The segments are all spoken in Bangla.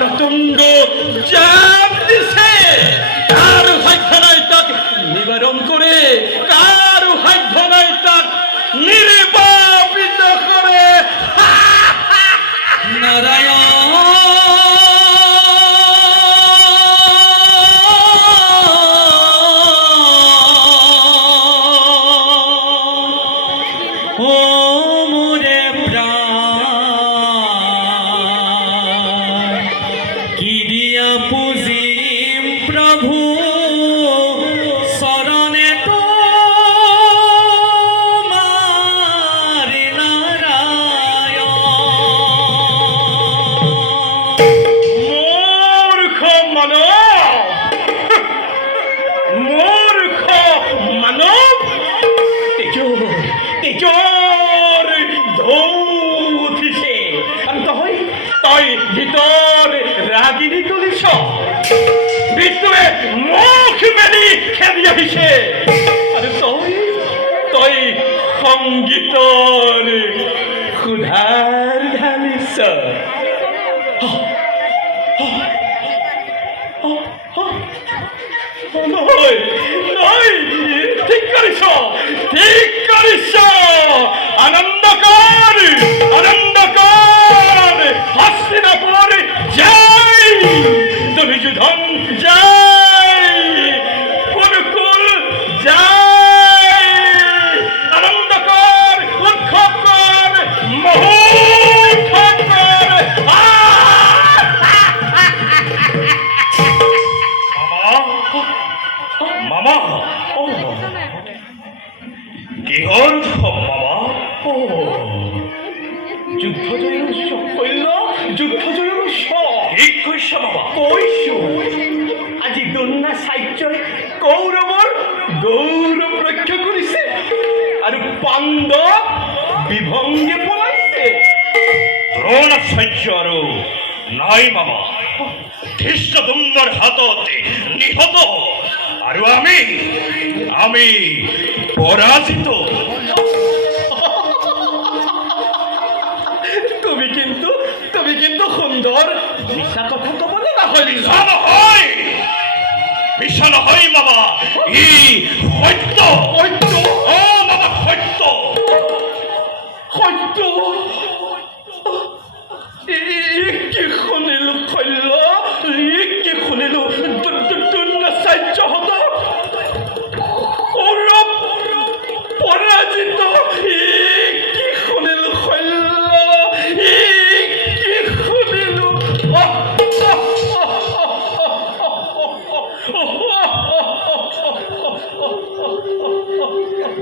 প্রচন্ড চাপ দিছে, কার ভাগ্য নাই তাক নিবারণ করে, কার ভাগ্য নাই তাক নির্বাপিত করে। নারায়ণ মুখ মেলি খেলি আহিছে আৰু তই সংগীতৰ সুধাৰ ঢালিছ। ঠিক কৰিছ, ঠিক কৰিছ। আনন্দ কৰ, আনন্দ কৰ। হস্তিনাপুৰ জয়, দুৰ্যোধন জয়, কুরুকুল জয়। আনন্দ কর, উৎসব কর, মহোৎসব কর। মামা, কিহৰ উৎসৱ মামা? যুদ্ধ জয়ৰ উৎসৱ কইল, যুদ্ধ জয়ৰ উৎসৱ। ঠিক কৈছ মামা। কৈছো, আজি দ্ৰোণাচাৰ্যই কৌৰৱৰ গৌৰৱ ৰক্ষা কৰিছে আৰু পাণ্ডৱ বিভংগে পলাইছে। দ্ৰোণাচাৰ্য আৰু নাই মামা, ধৃষ্টদ্যুম্নৰ হাতত নিহত আৰু আমি পৰাজিত। তুমি কিন্তু সুন্দৰ মিছা কথা ক'বলৈ নাহলি। নহয়, মিছা নহয় মামা, ই সত্য। সত্য? মামা সত্য। সত্য? কি শুনিলো শল্য, কি শুনিলো দ্ৰোণাচাৰ্যহঁত কৌৰৱ পৰাজিত। কি শুনিলো শল্য, কি শুনিলো।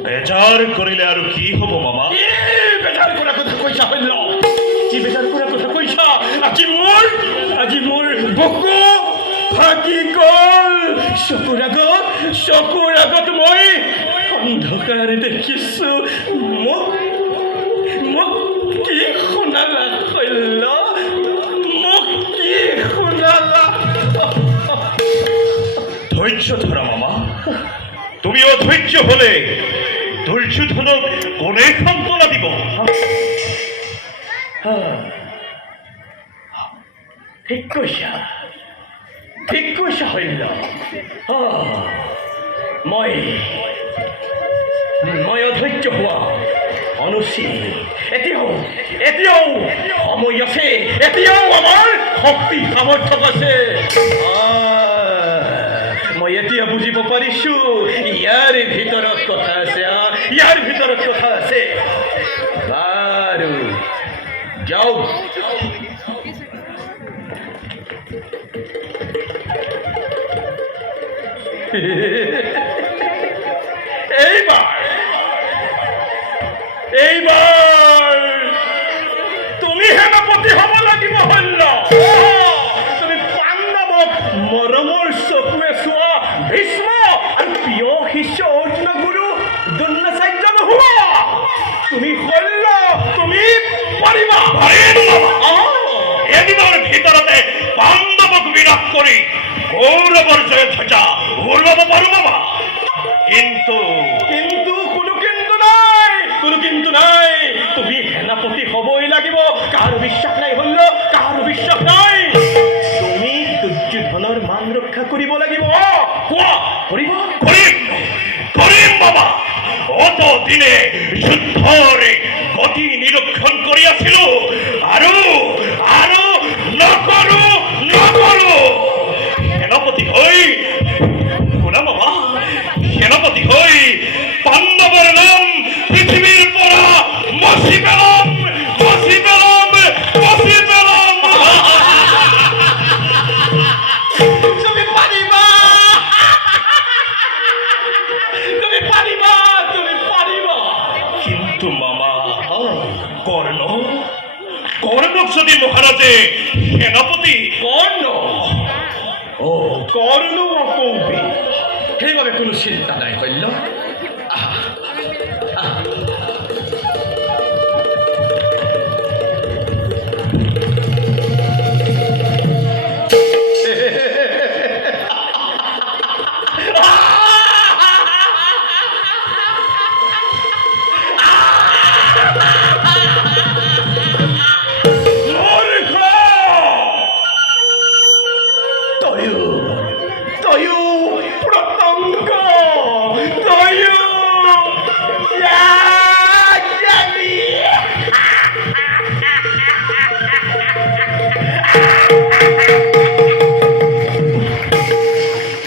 বেজাৰ কৰিলে আৰু কি হ'ব মামা? বেজাৰ কৰা কথা কৈছা শল্য, কি বেজাৰ কৰা কথা কৈছা? আজি মোৰ বুকু ফাটি গ'ল। চকুৰ আগত মই অন্ধকাৰ দেখিছো। মোক কি শুনালা শল্য, মোক কি শুনালা? ধৈৰ্য ধৰা মামা, তুমি অধৈৰ্য হলে দুৰ্যোধনক কোনে সান্ত্বনা দিব? ঠিক কৈছা শল্য। মই অধৈৰ্য হোৱা অনুচিত। এতিয়াও সময় আছে, এতিয়াও আমাৰ শক্তি সামৰ্থ্য আছে। মই এতিয়া বুজিব পাৰিছো ইয়াৰ ভিতৰত কথা আছে, ইয়াৰ ভিতৰত কথা আছে। বাৰু যাওক, এইবাৰ তুমি সেনাপতি হ'ব লাগিব শল্য। তুমি পাণ্ডৱক মৰমৰ চকুৱে চোৱা ভীষ্ম আৰু প্ৰিয় শিষ্য অৰ্জুন গুৰু দ্ৰোণাচাৰ্য নোহোৱা। তুমি শল্য, তুমি পাৰিবা। এদিনৰ ভিতৰতে পাণ্ডৱক বিনাশ কৰি কৌৰৱৰ জয় ধ্বজা উৰুৱাব পাৰো মামা। কিন্তু কোনো কিন্তু নাই। তুমি সেনাপতি হ'বই লাগিব। কাৰো বিশ্বাস নাই শল্য, কাৰো বিশ্বাস নাই। ততদিনে যুদ্ধর গতি নিরীক্ষণ করিয়াছিল আরো আরো নকরো নকরো সেনাপতি হই শোনা বাবা, সেনাপতি হই পাণ্ডবের নাম পৃথিবীর পরা মসি পেলাম মসি পেলাম মসি পেলাম। তুমি পারিবা, তুমি পারিবা, তুমি পারিবা। কিন্তু মামা কর্ণ কর্ণ যদি মহারাজে সেনাপতি কর্ণ, ও কর্ণ বা কৌপি, সেইভাবে কোনো চিন্তা নাই হইল।